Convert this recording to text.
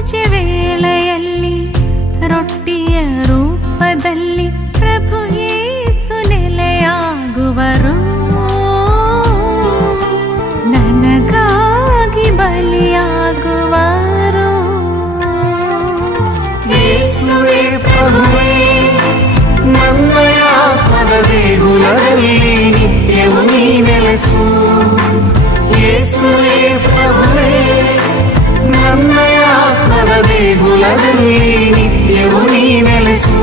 ಪೂಜೆ ವೇಳೆಯಲ್ಲಿ ರೊಟ್ಟಿಯ ರೂಪದಲ್ಲಿ ಪ್ರಭು ಯೇಸು ನೆಲೆಯಾಗುವರು. ನನಗಾಗಿ ಬಲಿಯಾಗುವರು. ಯೇಸುವೇ ಪ್ರಭುವೇ, ನನ್ನ ಆತ್ಮದ ದೇಗುಲದಲ್ಲಿ ನಿತ್ಯವೂ ನೀ ನೆಲೆಸು. ಯೇಸುವೇ ಪ್ರಭುವೇ, ನನ್ನ ಆತ್ಮದ ದೇಗುಲದಲ್ಲಿ ನಿತ್ಯವೂ ನೀ ನೆಲೆಸು.